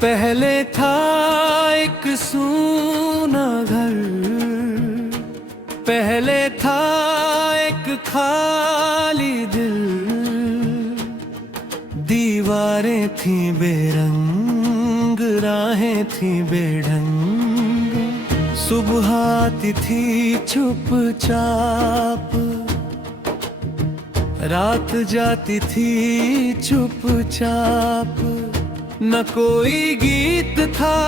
पहले था एक सूना घर, पहले था एक खाली दिल। दीवारें थी बेरंग, राहें थी बेढंग, सुबह आती थी चुपचाप, रात जाती थी चुपचाप। न कोई गीत था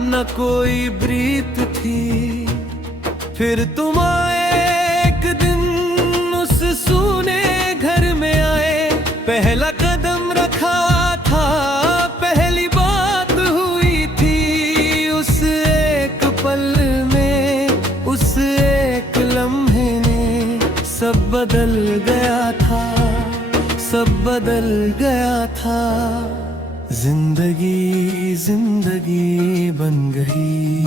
न कोई प्रीत थी। फिर तुम आए एक दिन उस सूने घर में आए, पहला कदम रखा था, पहली बात हुई थी उस एक पल में, उस एक लम्हे ने सब बदल गया था, सब बदल गया था। जिंदगी जिंदगी बन गई,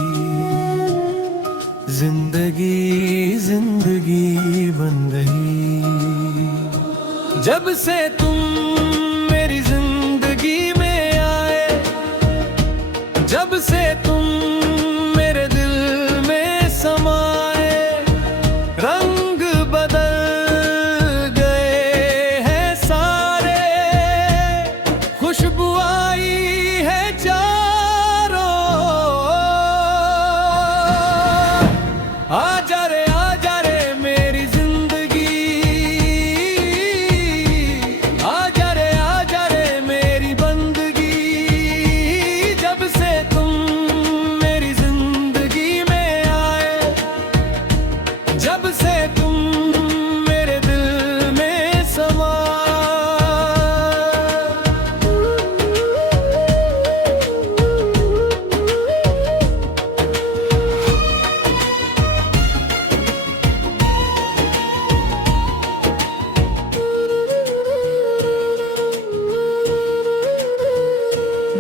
जिंदगी जिंदगी बन गई। जब से तुम मेरी जिंदगी में आए, जब से तुम मेरे दिल में समाए, रंग बदल गए हैं सारे, खुशबू आई है चारों। आजा रे मेरी जिंदगी, आजा रे मेरी बंदगी। जब से तुम मेरी जिंदगी में आए, जब से तुम मेरे दिल में समाए।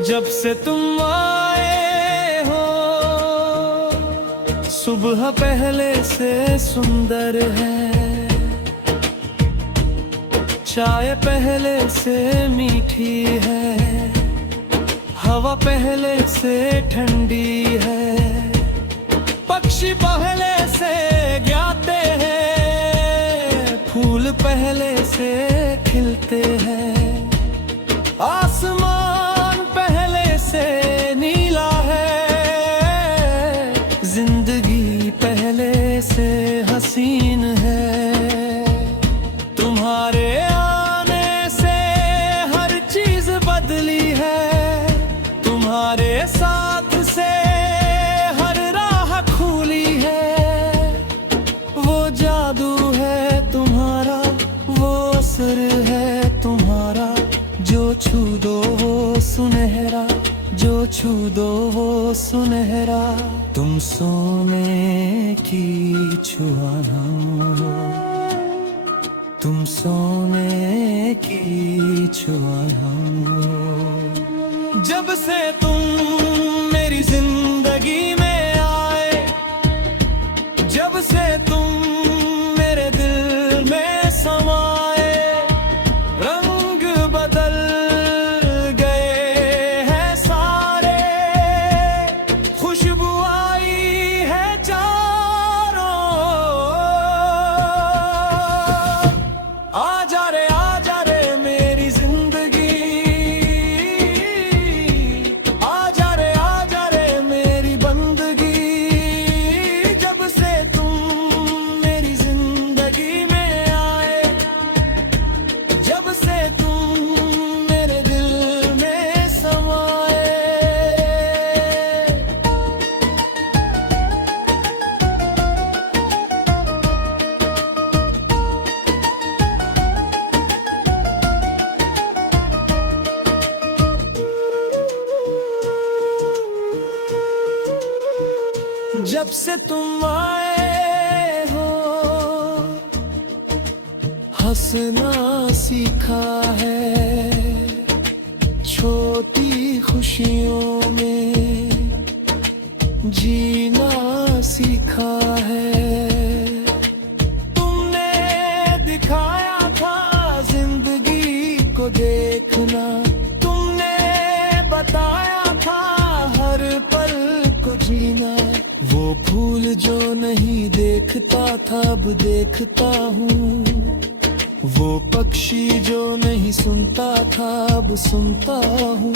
जब से तुम आए हो, सुबह पहले से सुंदर है, चाय पहले से मीठी है, हवा पहले से ठंडी है, पक्षी पहले से गाते हैं, फूल पहले से खिलते हैं, आसमान पहले से नीला है, जिंदगी पहले से हसीन है। तुम्हारे आने से हर चीज बदली है, तुम्हारे साथ से हर राह खुली है। वो जादू है तुम्हारा, वो असर है तुम्हारा, जो छू दो वो सुनहरा, जो छू दो वो सुनहरा। तुम सोने की छुआना, तुम सोने की छुआना। जब से तुम मेरी जिंदगी में आए, जब से तुम मेरे दिल में समाए, रंग बदल गए हैं सारे, खुशबू आई है चारों। आजा रे मेरी जिंदगी, आजा रे मेरी बंदगी। जब से तुम मेरी जिंदगी में आए, जब से तुम मेरे दिल में समाए। जब से तुम आए हो, हंसना सीखा है, छोटी खुशियों में जीना सीखा है। तुमने दिखाया था जिंदगी को देखना, तुमने बताया जो नहीं देखता था अब देखता हूँ, वो पक्षी जो नहीं सुनता था अब सुनता हूँ,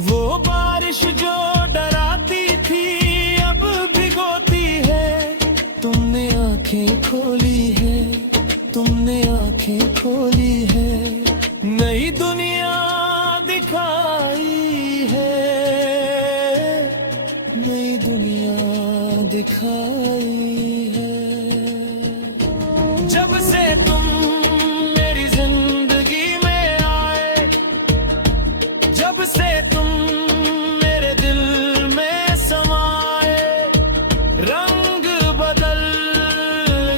वो बारिश जो डराती थी अब भिगोती है। तुमने आंखें खोली है, तुमने आंखें खोली है, नई दुनिया दिखाई है, नई दुनिया दिखाई है। जब से तुम मेरी जिंदगी में आए, जब से तुम मेरे दिल में समाए, रंग बदल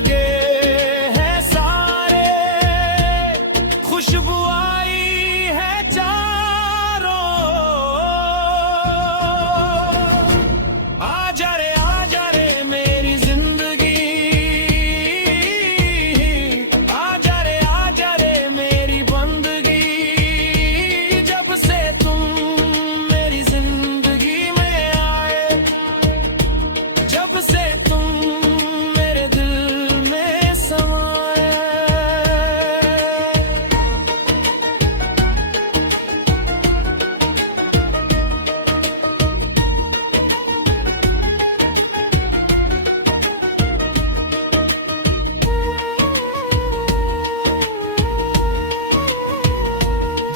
गए हैं सारे, खुशबू आई है चारों। आजा रे मेरी जिंदगी, आजा रे मेरी बंदगी। जब से तुम मेरी जिंदगी में आए, जब से तुम मेरे दिल में समाए।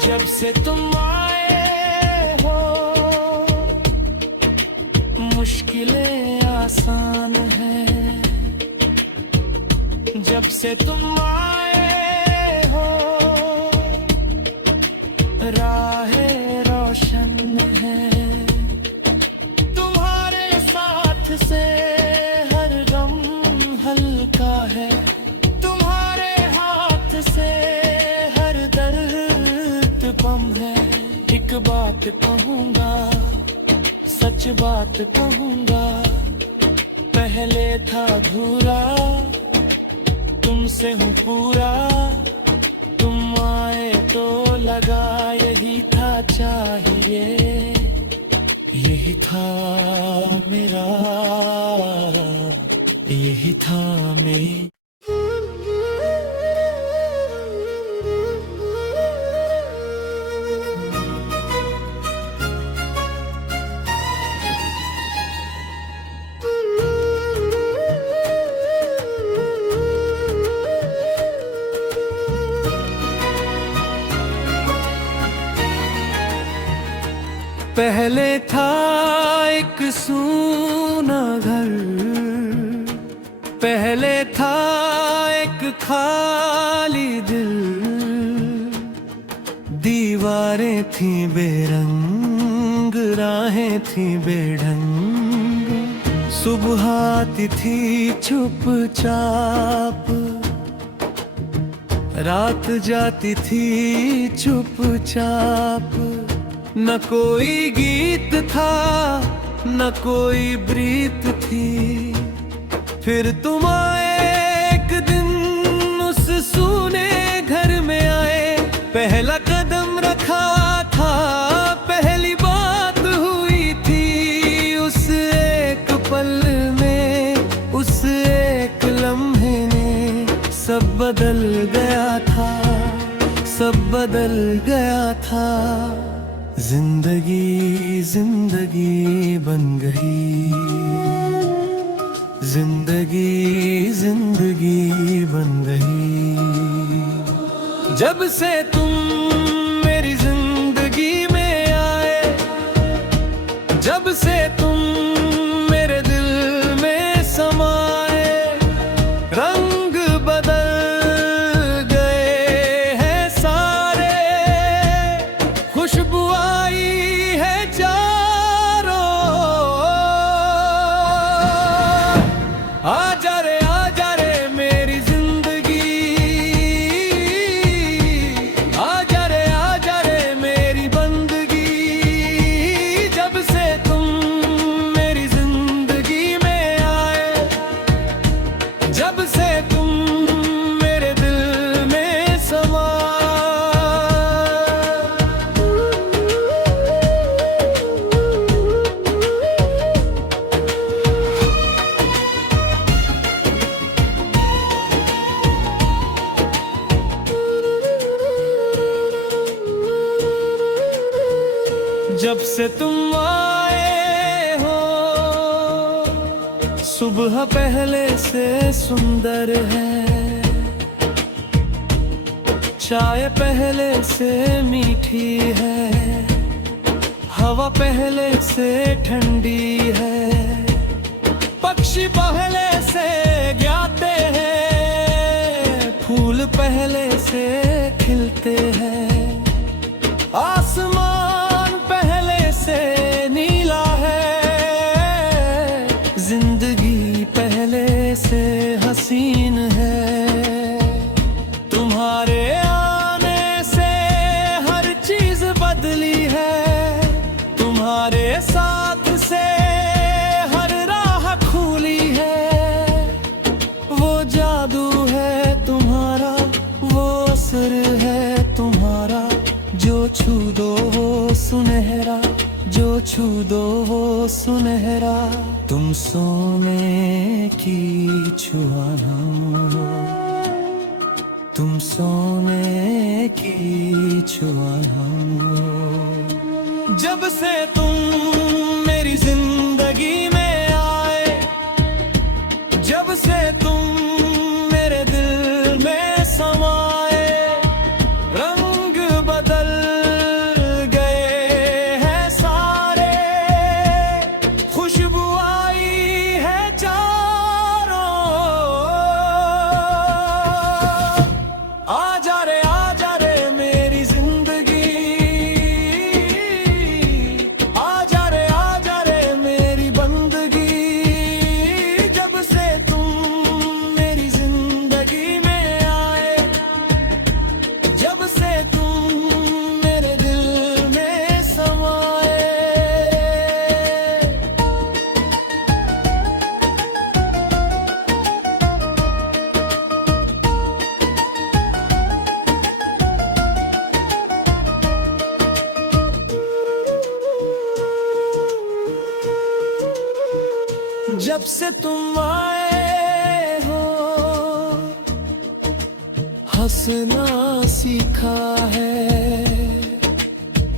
जब से तुम आए हो, मुश्किलें आसान हैं। जब से तुम आए हो, राहें रोशन है। तुम्हारे साथ से हर गम हल्का है, तुम्हारे हाथ से हर दर्द बम है। एक बात कहूँगा, सच बात कहूँगा, पहले था अधूरा, तुमसे हूँ पूरा। तुम आए तो लगा यही था चाहिए, यही था मेरा, यही था मेरी। पहले था एक सूना घर, पहले था एक खाली दिल, दीवारें थी बेरंग, राहें थी बेढंग, सुबह आती थी चुपचाप, रात जाती थी चुपचाप। न कोई गीत था, न कोई प्रीत थी। फिर तुम आए एक दिन, उस सूने घर में आए। पहला कदम रखा था, पहली बात हुई थी। उस एक पल में, उस एक लम्हे ने सब बदल गया था, सब बदल गया था। जिंदगी जिंदगी बन गई, जिंदगी जिंदगी बन गई। जब से तुम मेरी जिंदगी में आए, जब से तुम मेरे दिल में समाए, रंग बदल गए हैं सारे, खुशबू आई है चारों। आजा रे मेरी जिंदगी, आजा रे मेरी बंदगी। जब से तुम मेरी जिंदगी में आए, जब से तुम मेरे दिल में समाए। जब से तुम आए हो सुबह पहले से सुंदर है, चाय पहले से मीठी है, हवा पहले से ठंडी है, पक्षी पहले से गाते हैं, फूल पहले से खिलते हैं, आसमान पहले से नीला है, जिंदगी पहले से हसीन है। तुम्हारे आने से हर चीज बदली है, तुम्हारे साथ से हर राह खुली है। वो जादू है तुम्हारा, वो असर है तुम्हारा, जो छू दो वो सुनहरा, जो छू दो वो सुनहरा। तुम सोने की छुआना, तुम सोने की छुआना। जब से तुम मेरी जिंदगी में आए, जब से तुम मेरे दिल में समाए, रंग बदल गए हैं सारे, खुशबू आई है चारों। आ जा रे मेरी जिंदगी, आ जा रे मेरी बंदगी। जब से तुम मेरी जिंदगी में आए, जब से तुम मेरे दिल में समाए। जब से तुम आए हो हंसना सीखा है,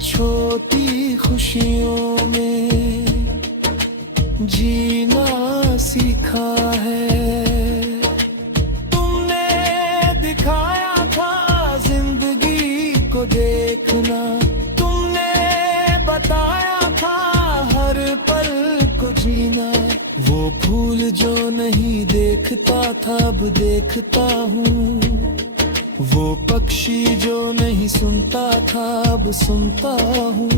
छोटी खुशियों में जीना सीखा है। तुमने दिखाया था जिंदगी को देखना, तुमने बताया था हर पल को जीना। वो फूल जो नहीं देखता था अब देखता हूँ, वो पक्षी जो नहीं सुनता था अब सुनता हूँ,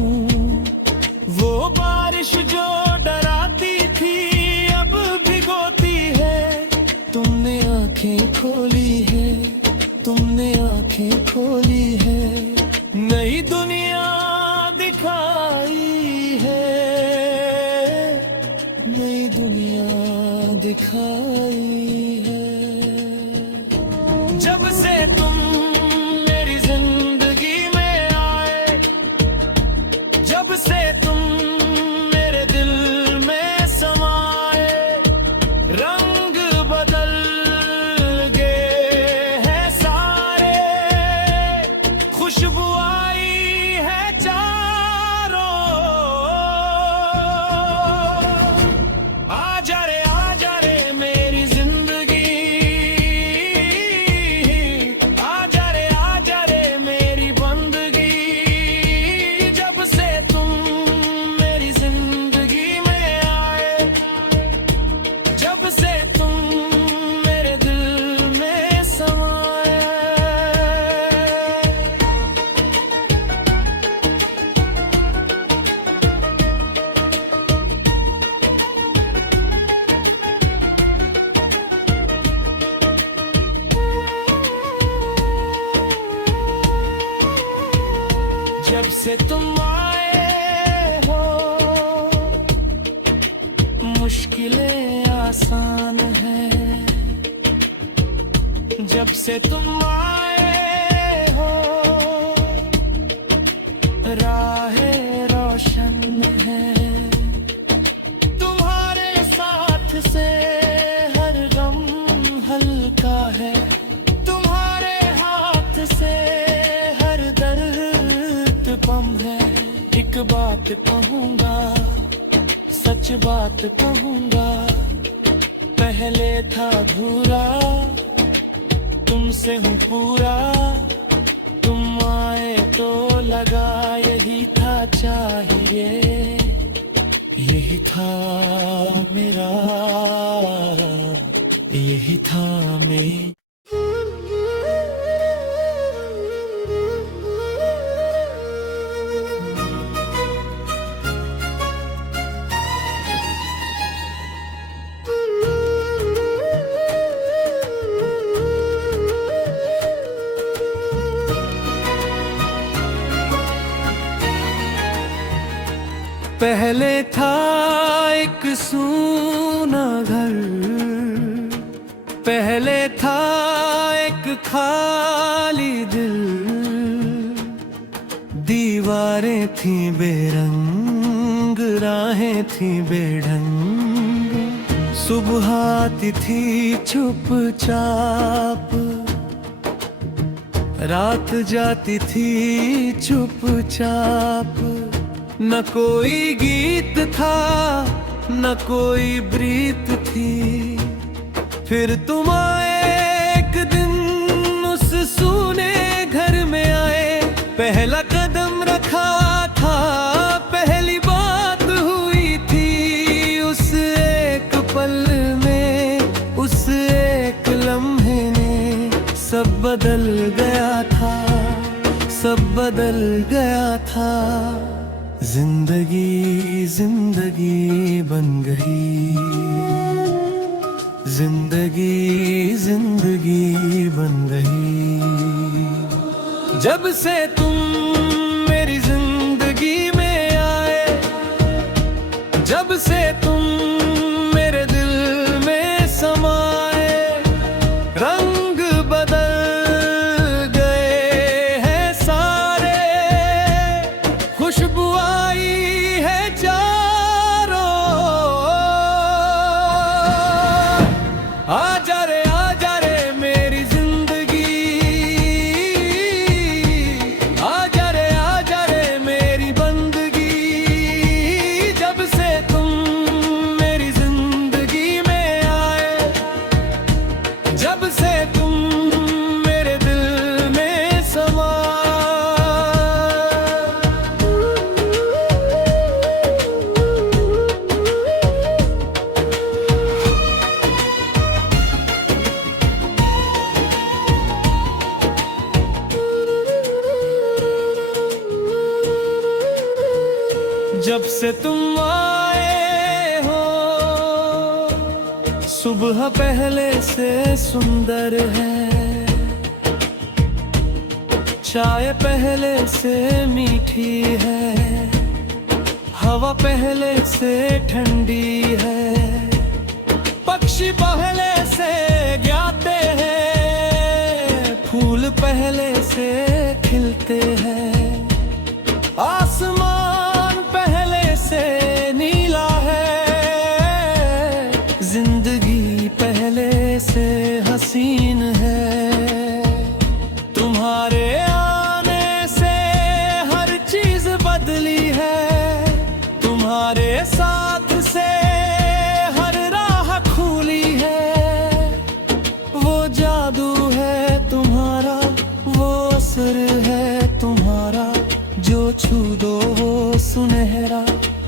वो बारिश जो डराती थी अब भिगोती है। तुमने आंखें खोली है, तुमने आंखें खोली है, नई दुनिया दिखाई है, नई दुनिया दिखाई है। जब से तुम मेरी जिंदगी में आए, जब से तुम मेरे दिल में समाए, रंग बदल गए हैं सारे, खुशबू आई है चारों। आ जा रे मेरी जिंदगी, आ जा रे मेरी बंदगी। जब से तुम मेरी जिंदगी में आए, जब से तुम मेरे दिल में समाए। जब से तुम आए हो मुश्किलें आसान हैं, जब से तुम आए हो राहें रोशन है। तुम्हारे साथ से हर गम हल्का है, तुम्हारे हाथ से हर दर्द बम है। एक बात बात कहूँगा, सच बात कहूँगा। पहले था अधूरा, तुमसे हूँ पूरा। तुम आए तो लगा यही था चाहिए, यही था मेरा, यही था मेरा। पहले था एक सूना घर, पहले था एक खाली दिल। दीवारें थी बेरंग, राहें थी बेढंग। सुबह आती थी चुपचाप, रात जाती थी चुपचाप। न कोई गीत था, न कोई प्रीत थी। फिर तुम आए एक दिन, उस सूने घर में आए। पहला कदम रखा था, पहली बात हुई थी। उस एक पल में, उस एक लम्हे ने सब बदल गया था, सब बदल गया था। जिंदगी जिंदगी बन गई, जिंदगी जिंदगी बन गई। जब से तुम मेरी जिंदगी में आए, जब से तुम मेरे दिल में समाए। रंग बदल गए हैं सारे, खुशबू जब से तुम आए हो, सुबह पहले से सुंदर है। चाय पहले से मीठी है, हवा पहले से ठंडी है। पक्षी पहले से गाते हैं, फूल पहले से खिलते हैं। आसमान पहले से नीला है, जिंदगी पहले से हसीन है। तुम्हारे आने से हर चीज बदली है, तुम्हारे साथ से हर राह खुली है। वो जादू है तुम्हारा, वो असर है तुम्हारा। जो छू दो वो सुनहरा,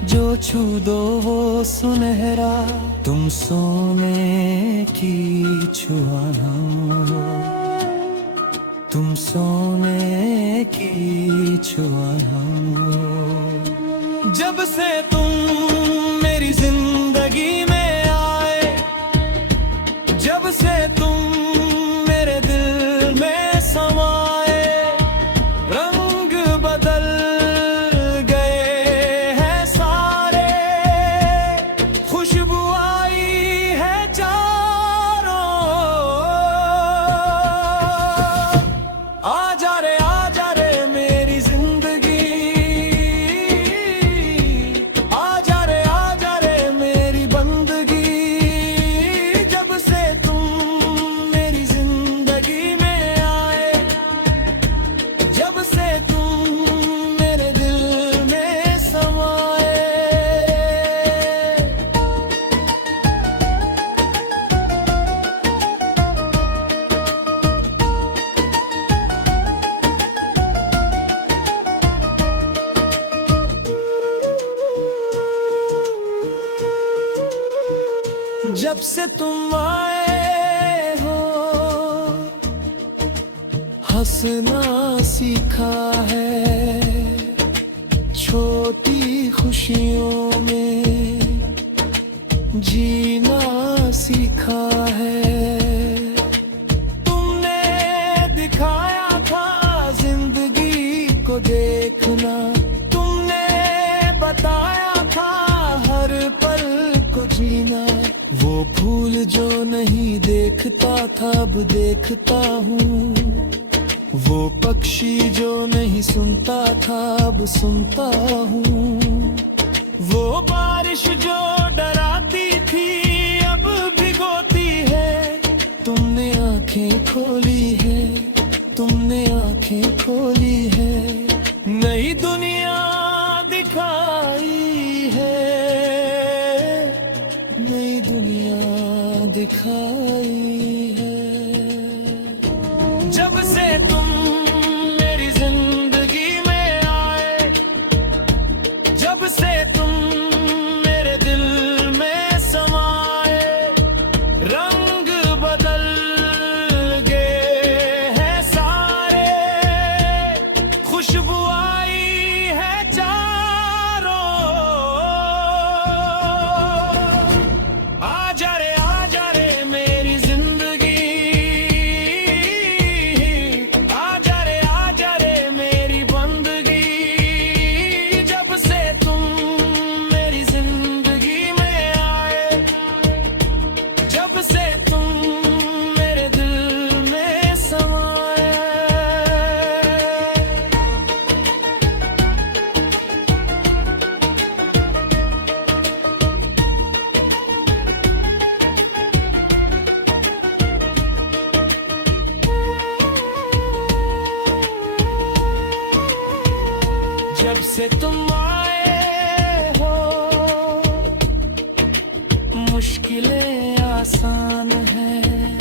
जो छू दो वो सुनहरा। तुम सोने की छुआना, तुम सोने की छुआना। जब से तुम मेरी जिंदगी में आए, जब से तुम मेरे दिल में समाए। रंग बदल गए हैं सारे, खुशबू आई है चारों। आ जा रे मेरी जिंदगी, जब से तुम आए हो हंसना सीखा है, छोटी खुशियों में जीना सीखा है। तुमने दिखाया था जिंदगी को देखना, तुमने बताया था हर पल को जीना। वो फूल जो नहीं देखता था अब देखता हूँ, वो पक्षी जो नहीं सुनता था अब सुनता हूँ, वो बारिश जो डराती थी अब भिगोती है। तुमने आंखें खोली है, तुमने आंखें खोली है, नई दुनिया दिखाई है, नई दुनिया दिखाई है। जब से तुम मेरी जिंदगी में आए, जब से तुम मेरे दिल में समाए, रंग बदल गए हैं सारे, खुशबू आई है चारों। आजा रे मेरी जिंदगी, आजा रे मेरी बंदगी। जब से तुम मेरी जिंदगी में आए, जब से तुम मेरे दिल में समाए। जब से तुम आए हो मुश्किलें आसान हैं,